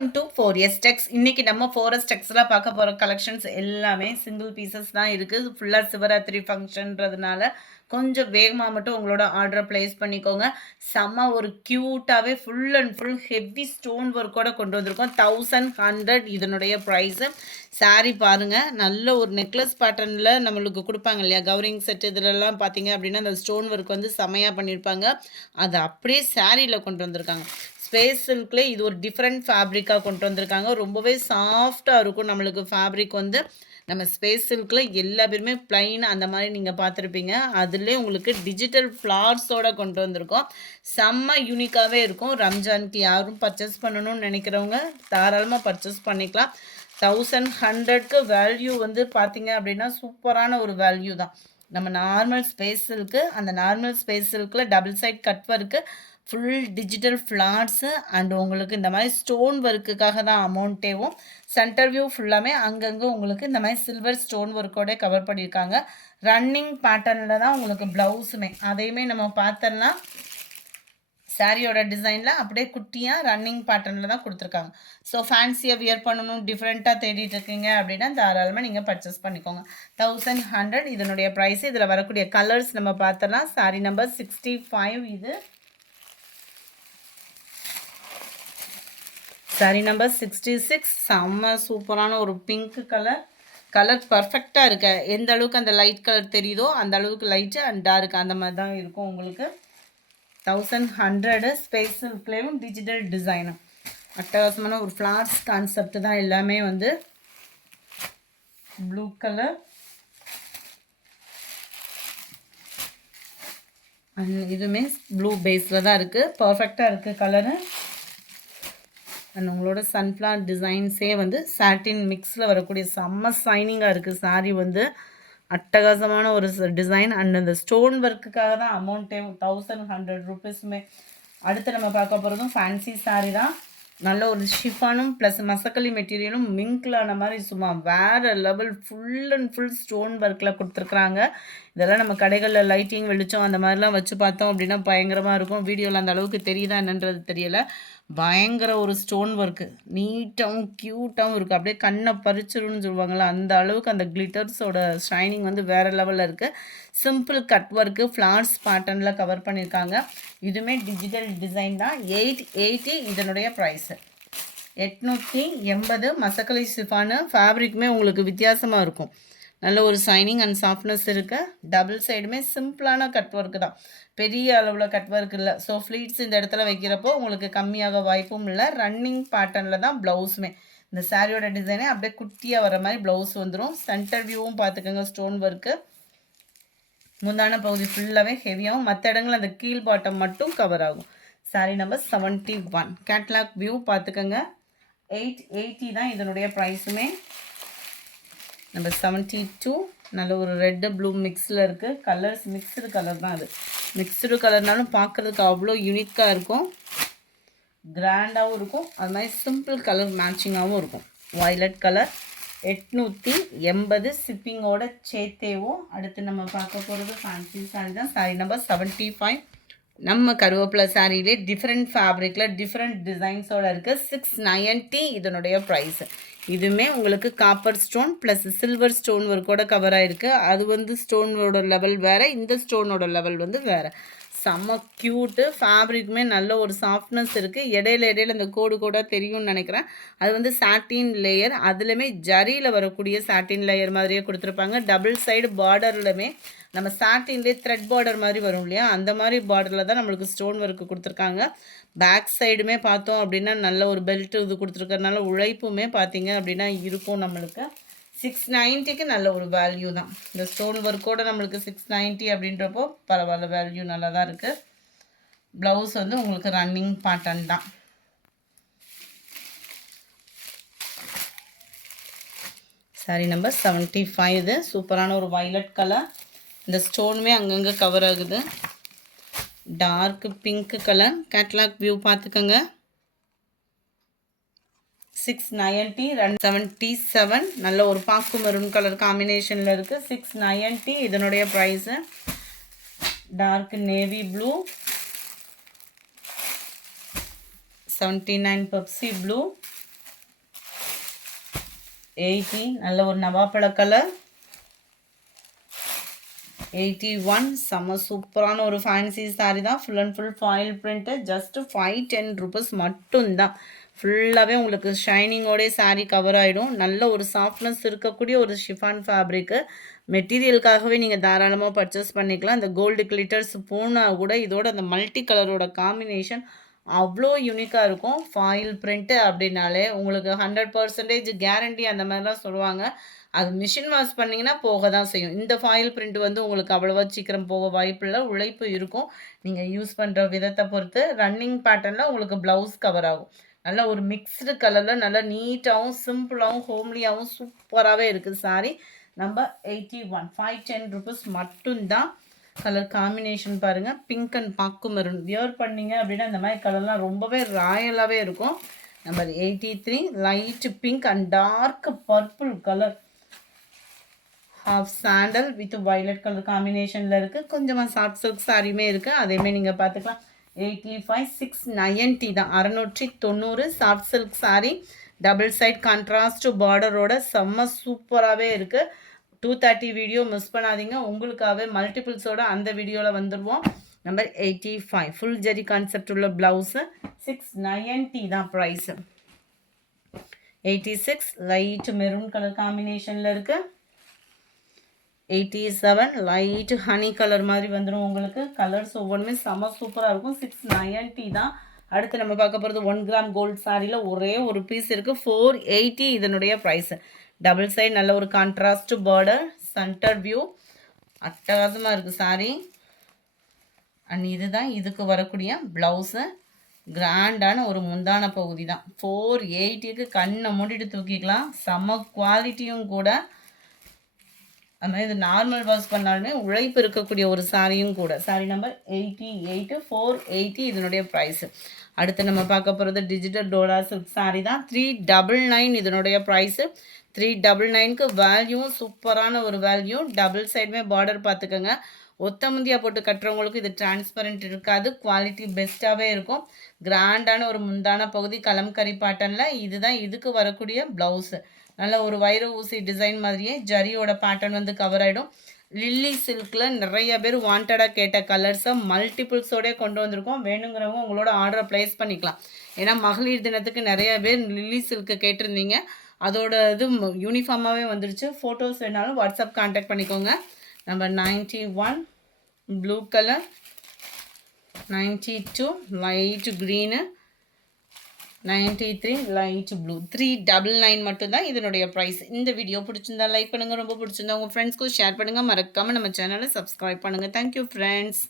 to 4S Tex. இன்னைக்கு நம்ம 4S Texல பார்க்க போற கலெக்ஷன்ஸ் எல்லாமே சிங்கிள் பீசஸ் தான் இருக்கு. ஃபுல்லா சிவராத்திரி ஃபங்க்ஷன்றதுனால கொஞ்சம் வேகமா மட்டும் உங்களோட ஆர்டரை பிளேஸ் பண்ணிக்கோங்க. செம்ம ஒரு கியூட்டாவே full and full heavy stone ஒர்க்கோட கொண்டு வந்திருக்கோம். 1100 இதனுடைய ப்ரைஸ். சாரி பாருங்க, நல்ல ஒரு நெக்லஸ் பேட்டர்னில் நம்மளுக்கு கொடுப்பாங்க இல்லையா, கவரிங் செட் இதுலலாம் பார்த்தீங்க அப்படின்னா அந்த ஸ்டோன் ஒர்க் வந்து செமையாக பண்ணியிருப்பாங்க. அதை அப்படியே சாரியில் கொண்டு வந்திருக்காங்க. ஸ்பேஸ் சில்க்ல இது ஒரு டிஃப்ரெண்ட் ஃபேப்ரிக்காக கொண்டு வந்திருக்காங்க. ரொம்பவே சாஃப்டாக இருக்கும் நம்மளுக்கு ஃபேப்ரிக் வந்து. நம்ம ஸ்பேஸ் சில்கில் எல்லா பேருமே பிளைன் அந்த மாதிரி நீங்கள் பார்த்துருப்பீங்க. அதுலேயே உங்களுக்கு டிஜிட்டல் ஃப்ளார்ஸோடு கொண்டு வந்திருக்கோம். செம்ம யூனிக்காகவே இருக்கும். ரம்ஜானுக்கு யாரும் பர்ச்சேஸ் பண்ணணும்னு நினைக்கிறவங்க தாராளமாக பர்ச்சேஸ் பண்ணிக்கலாம். 1100க்கு வேல்யூ வந்து பார்த்தீங்க அப்படின்னா சூப்பரான ஒரு வேல்யூ தான். நம்ம நார்மல் ஸ்பேஸ் சில்க்கு, அந்த நார்மல் ஸ்பேஸ் சில்கில் double side cut work, full digital flowers and உங்களுக்கு இந்த மாதிரி ஸ்டோன் ஒர்க்குக்காக தான் அமௌண்ட்டேவும். சென்டர் வியூ ஃபுல்லாமே அங்கங்கே உங்களுக்கு இந்த மாதிரி சில்வர் ஸ்டோன் ஒர்க்கோட கவர் பண்ணியிருக்காங்க. ரன்னிங் பேட்டர்னில் தான் உங்களுக்கு ப்ளவுஸுமே, அதையுமே நம்ம பார்த்தோம்னா சாரியோட டிசைனில் அப்படியே குட்டியாக ரன்னிங் பேட்டர்னில் தான் கொடுத்துருக்காங்க. ஸோ ஃபேன்சியாக வியர் பண்ணணும், டிஃப்ரெண்ட்டாக தேடிட்டு இருக்கீங்க அப்படின்னா தாராளமாக நீங்கள் பர்ச்சேஸ் பண்ணிக்கோங்க. 1100 இதனுடைய ப்ரைஸ். இதில் வரக்கூடிய கலர்ஸ் நம்ம பார்த்தோம்னா சாரி நம்பர் 65 இது. சாரி நம்பர் 66 செம்ம சூப்பரான ஒரு பிங்க் கலர் பர்ஃபெக்டாக இருக்க. எந்த அளவுக்கு அந்த லைட் கலர் தெரியுதோ அந்த அளவுக்கு லைட்டு அண்ட் டார்க் அந்த மாதிரி தான் இருக்கும் உங்களுக்கு. 1100 ஸ்பேஸ் சில்க்லேயும் டிஜிட்டல் டிசைனும் அட்டகாசமான ஒரு ஃப்ளார்ஸ் கான்செப்ட் தான் எல்லாமே வந்து. ப்ளூ கலர் அண்ட் இதுவுமே ப்ளூ பேஸில் தான் இருக்குது. பர்ஃபெக்டாக இருக்குது கலரு. அண்ட் உங்களோட சன்ஃப்ளவர் டிசைன்ஸே வந்து சாட்டின் மிக்ஸில் வரக்கூடிய செம்ம ஷைனிங்காக இருக்குது. சாரீ வந்து அட்டகாசமான ஒரு டிசைன் அண்ட் அந்த ஸ்டோன் ஒர்க்குக்காக தான் அமௌண்ட்டே 1100 ருபீஸுமே. அடுத்து நம்ம பார்க்க போகிறதும் ஃபேன்சி சாரீ தான். நல்ல ஒரு ஷிஃபானும் ப்ளஸ் மசக்கலி மெட்டீரியலும் மிங்க்லான மாதிரி சும்மா வேறு level full and full stone ஒர்க்கில் கொடுத்துருக்குறாங்க. இதெல்லாம் நம்ம கடைகளில் லைட்டிங் வெளிச்சம் அந்த மாதிரிலாம் வச்சு பார்த்தோம் அப்படின்னா பயங்கரமாக இருக்கும். வீடியோவில் அந்த அளவுக்கு தெரியுதா என்னன்றது தெரியலை. பயங்கர ஒரு ஸ்டோன் ஒர்க்கு, நீட்டாகவும் க்யூட்டாகவும் இருக்குது. அப்படியே கண்ணை பறிச்சிருன்னு சொல்லுவாங்கள்ல, அந்த அளவுக்கு அந்த கிளிட்டர்ஸோட ஷைனிங் வந்து வேறு லெவலில் இருக்குது. சிம்பிள் கட் ஒர்க்கு ஃப்ளார்ஸ் பேட்டர்னில் கவர் பண்ணியிருக்காங்க. இதுவுமே டிஜிட்டல் டிசைன் தான். 880 இதனுடைய ப்ரைஸு. 880 மசக்கலை சிஃபானு. ஃபேப்ரிக்குமே உங்களுக்கு வித்தியாசமாக இருக்கும். நல்ல ஒரு ஷைனிங் அண்ட் சாஃப்ட்னஸ் இருக்குது. டபுள் சைடுமே சிம்பிளான கட் ஒர்க்கு தான், பெரிய அளவில் கட் ஒர்க் இல்லை. ஸோ ஃப்ளீட்ஸ் இந்த இடத்துல வைக்கிறப்போ உங்களுக்கு கம்மியாக வாய்ப்பும் இல்லை. ரன்னிங் பேட்டர்னில் தான் ப்ளவுஸுமே. இந்த சாரியோட டிசைனே அப்படியே குட்டியாக வர மாதிரி ப்ளவுஸ் வந்துடும். சென்டர் வியூவும் பார்த்துக்கோங்க ஸ்டோன் ஒர்க்கு. முந்தான பகுதி ஃபுல்லாகவே ஹெவியாகவும், மற்ற இடங்கள் அந்த கீழ் பாட்டம் மட்டும் கவர் ஆகும். Sorry number 71. கேட்லாக் வியூ பார்த்துக்கோங்க. 880 தான் இதனுடைய ப்ரைஸுமே. நம்பர் 72 நல்ல ஒரு ரெட்டு ப்ளூ மிக்ஸில் இருக்குது. கலர்ஸ் மிக்ஸ்டு கலர் தான். அது மிக்ஸ்டு கலர்னாலும் பார்க்குறதுக்கு அவ்வளோ யூனிக்காக இருக்கும், கிராண்டாகவும் இருக்கும். அது மாதிரி சிம்பிள் கலர் மேட்சிங்காகவும் இருக்கும். Violet colour. 880 ஷிப்பிங்கோட சேர்த்தேவும். அடுத்து நம்ம பார்க்க போகிறது ஃபேன்சி சாரி தான். Sorry number 75. நம்ம கருவேப்பிலை சாரியிலே டிஃப்ரெண்ட் ஃபேப்ரிக்கில் டிஃப்ரெண்ட் டிசைன்ஸோடு இருக்குது. 690 இதனுடைய ப்ரைஸு. இதுவுமே உங்களுக்கு copper stone plus silver stone ஒர்க்கோட கவர் ஆகிருக்கு. அது வந்து ஸ்டோனோட லெவல் வேறு, இந்த ஸ்டோனோட லெவல் வந்து வேறு. செம்ம க்யூட்டு. ஃபேப்ரிக்குமே நல்ல ஒரு சாஃப்ட்னஸ் இருக்குது. இடையில இந்த கோடாக தெரியும்னு நினைக்கிறேன். அது வந்து சாட்டின் லேயர், அதுலேயுமே ஜரியில் வரக்கூடிய சாட்டின் லேயர் மாதிரியே கொடுத்துருப்பாங்க. டபுள் சைடு பார்டர்லுமே நம்ம சாட்டின்லேயே த்ரெட் பார்டர் மாதிரி வரும் இல்லையா, அந்த மாதிரி பார்டரில் தான் நம்மளுக்கு ஸ்டோன் ஒர்க்கு கொடுத்துருக்காங்க. பேக் சைடுமே பார்த்தோம் அப்படின்னா நல்ல ஒரு பெல்ட்டு இது கொடுத்துருக்கறனால உழைப்புமே பார்த்தீங்க அப்படின்னா இருக்கும் நம்மளுக்கு. 690க்கு நல்ல ஒரு வேல்யூ தான். இந்த ஸ்டோன் ஒர்க்கோடு நம்மளுக்கு 690 அப்படின்றப்போ பரவாயில்ல, வேல்யூ நல்லா தான் இருக்குது. ப்ளவுஸ் வந்து உங்களுக்கு ரன்னிங் பேட்டர்ன் தான். Sorry number 75. இது சூப்பரான ஒரு வயலட் கலர். இந்த ஸ்டோனுமே அங்கங்கே கவர் ஆகுது. Dark pink colour. Catalogue view பார்த்துக்கோங்க. 690 77 நல்ல ஒரு பாக்கு மெரூன் கலர் காம்பினேஷனில் இருக்குது. 690 இதனுடைய price. Dark navy blue, 79 Pepsi blue, 80 நல்ல ஒரு நவாப்பழ கலர். 81 செம்ம சூப்பரான ஒரு ஃபேன்சி சாரீ தான். Full and full foil print. Just 510 rupees மட்டும்தான். ஃபுல்லாகவே உங்களுக்கு ஷைனிங்கோடே சாரீ கவர் ஆகிடும். நல்ல ஒரு சாஃப்ட்னஸ் இருக்கக்கூடிய ஒரு ஷிஃபான் ஃபேப்ரிக்கு. மெட்டீரியலுக்காகவே நீங்கள் தாராளமாக பர்ச்சேஸ் பண்ணிக்கலாம். இந்த கோல்டு கிளிட்டர்ஸ் போனால் கூட இதோட அந்த மல்டி கலரோட காம்பினேஷன் அவ்வளோ யூனிக்காக இருக்கும். ஃபாயில் பிரிண்ட்டு அப்படின்னாலே உங்களுக்கு 100% கேரண்டி அந்த மாதிரிலாம் சொல்லுவாங்க. அது மிஷின் வாஷ் பண்ணிங்கன்னா போக தான் செய்யும். இந்த ஃபாயில் பிரிண்ட் வந்து உங்களுக்கு அவ்வளோவா சீக்கிரம் போக வாய்ப்பில்லை. உழைப்பு இருக்கும். நீங்கள் யூஸ் பண்ணுற விதத்தை பொறுத்து. ரன்னிங் பேட்டர்னில் உங்களுக்கு ப்ளவுஸ் கவர் ஆகும். நல்ல ஒரு மிக்ஸ்டு கலரில் நல்லா நீட்டாகவும் சிம்பிளாகவும் ஹோம்லியாகவும் சூப்பராகவே இருக்குது சாரீ. நம்பர் 81 510 ருபீஸ் மட்டும்தான். கலர் காம்பினேஷன் பாருங்கள். பிங்க் அண்ட் பாக்கு மெரூன் வியர் பண்ணிங்க அப்படின்னா இந்த மாதிரி கலர்லாம் ரொம்பவே ராயலாகவே இருக்கும். Number 83 light pink and dark purple colour. Half sandal with violet colour காம்பினேஷனில் இருக்குது. கொஞ்சமாக சாஃப்ட் சில்க் சாரியுமே இருக்குது. அதேமாதிரி நீங்கள் பார்த்துக்கலாம். 85 690 தான். 690 soft silk sari. Double side contrast பார்டரோட செம்ம சூப்பராகவே இருக்குது. 230 வீடியோ மிஸ் பண்ணாதீங்க. உங்களுக்காகவே மல்டிபிள்ஸோட அந்த வீடியோவில் வந்துடுவோம். நம்பர் 85 ஃபுல் ஜெரி கான்செப்ட் உள்ள ப்ளவுஸு. 690 தான் ப்ரைஸு. 86 லைட் மெரூன் கலர் காம்பினேஷனில் இருக்குது. 87 லைட் ஹனி கலர் மாதிரி வந்துடும் உங்களுக்கு. கலர்ஸ் ஒவ்வொன்றுமே செம்ம சூப்பராக இருக்கும். 690 தான். அடுத்து நம்ம பார்க்க போகிறது 1 கிராம் கோல்டு சாரியில் ஒரே ஒரு பீஸ் இருக்குது. 480 இதனுடைய ப்ரைஸு. டபுள் சைடு நல்ல ஒரு கான்ட்ராஸ்ட் பார்டர், சென்டர் வியூ, அட்டகாசமாக இருக்குது சாரீ. அண்ட் இதுதான் இதுக்கு வரக்கூடிய ப்ளவுஸு. கிராண்டான ஒரு முந்தான பகுதி தான். 480க்கு கண்ணை மூடிட்டு தூக்கிக்கலாம். செம்ம குவாலிட்டியும் கூட. அதுமாதிரி இது நார்மல் வாஷ் பண்ணாலுமே உழைப்பு இருக்கக்கூடிய ஒரு சாரியும் கூட. சாரீ நம்பர் 88 480 இதனுடைய ப்ரைஸு. அடுத்து நம்ம பார்க்க போகிறது டிஜிட்டல் டோலா சில்க் சாரீ தான். 399 இதனுடைய ப்ரைஸு. 399க்கு வேல்யூவும் சூப்பரான ஒரு வேல்யூ. டபுள் சைடுமே பார்டர் பார்த்துக்கோங்க. ஒத்த முந்தியாக போட்டு கட்டுறவங்களுக்கு இது டிரான்ஸ்பரண்ட் இருக்காது. குவாலிட்டி பெஸ்ட்டாகவே இருக்கும். கிராண்டான ஒரு முந்தான பகுதி கலம்கரி பேட்டர்னில். இதுதான் இதுக்கு வரக்கூடிய ப்ளவுஸு. நல்ல ஒரு வைர ஊசி டிசைன் மாதிரியே ஜரியோட பேட்டர்ன் வந்து கவர் ஆகிடும். லில்லி சில்கில் நிறைய பேர் வாண்டடாக கேட்ட கலர்ஸை மல்டிபிள்ஸோடே கொண்டு வந்திருக்கோம். வேணுங்கிறவங்க உங்களோட ஆர்டரை ப்ளேஸ் பண்ணிக்கலாம். ஏன்னா மகளிர் தினத்துக்கு நிறைய பேர் லில்லி சில்க்கு கேட்டிருந்தீங்க. அதோட இது யூனிஃபார்மாகவே வந்துடுச்சு. ஃபோட்டோஸ் வேணாலும் வாட்ஸ்அப் கான்டாக்ட் பண்ணிக்கோங்க. Number 91 blue colour, 92 light green, 93 light blue. 399 மட்டும்தான் இதனுடைய ப்ரைஸ். இந்த வீடியோ பிடிச்சிருந்தா லைக் பண்ணுங்கள். ரொம்ப பிடிச்சிருந்தா உங்கள் ஃப்ரெண்ட்ஸ்க்கும் ஷேர் பண்ணுங்கள். மறக்காமல் நம்ம சேனலை சப்ஸ்கிரைப் பண்ணுங்கள். Thank you friends.